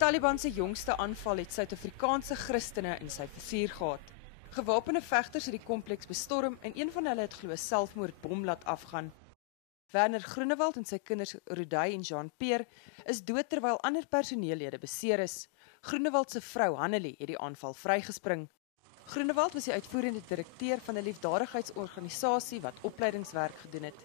Taliban se jongste aanval het Suid-Afrikaanse Christene in sy vizier gehad. Gewapende vegters het die kompleks bestorm en een van hulle het glo 'n selfmoordbom laat afgaan. Werner Groenewald en sy kinders Rudy en Jean-Pierre is dood terwyl ander personeellede beseer is. Groenewald se vrou Hannelie het die aanval vrygespring. Groenewald was die uitvoerende direkteur van 'n liefdadigheidsorganisasie wat opleidingswerk gedoen het.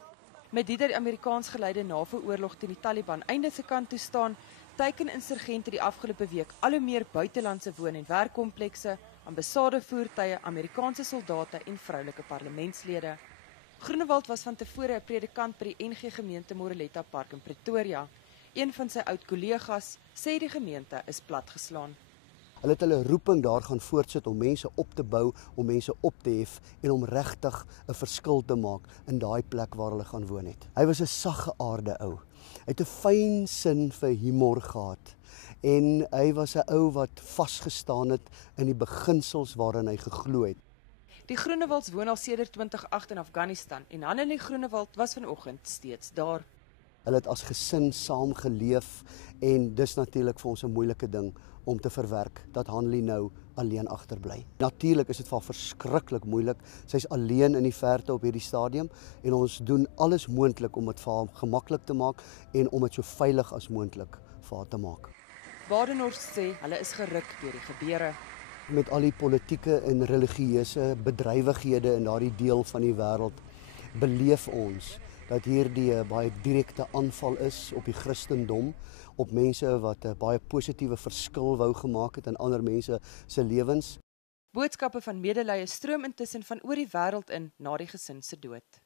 Met die Amerikaans geleide NAVO-oorlog teen die Taliban einde se kant toe staan, teiken insurgente die afgelope week al hoe meer buitelandse woon- en werkkomplekse, ambassadevoertuie, Amerikaanse soldate en vroulike parlementslede. Groenewald was van tevore 'n predikant by die NG Gemeente Moreletta Park in Pretoria. Een van sy oud-kollegas sê die gemeente is platgeslaan. Hulle het hulle roeping daar gaan voortsit om mense op te bou, om mense op te hef en om regtig 'n verskil te maak in daai plek waar hulle gaan woon het. Hy was 'n saggeaarde ou. Hy het 'n fyn sin vir humor gehad en hy was 'n ou wat vasgestaan het in die beginsels waarin hy geglo het. Die Groenewalds woon al sedert 2008 in Afghanistan en Hannelie Groenewald was vanoggend steeds daar. Hulle het as gesin saam geleef en dis natuurlik vir ons 'n moeilike ding om te verwerk dat Hannelie nou alleen agterbly. Natuurlik is dit vir haar verskriklik moeilik. Sy's alleen in die verte op hierdie stadium en ons doen alles moontlik om dit vir haar gemaklik te maak en om dit so veilig as moontlik vir haar te maak. Badenhorst sê hulle is geruk deur die gebeure. Met al die politieke en religieuse bedrywighede in daardie deel van die wêreld beleef ons dat hierdie 'n baie direkte aanval is op die Christendom, op mense wat 'n baie positiewe verskil wou gemaak het in ander mense se lewens. Boodskappe van medelee stroom intussen van oor die wêreld in na die gesin se dood.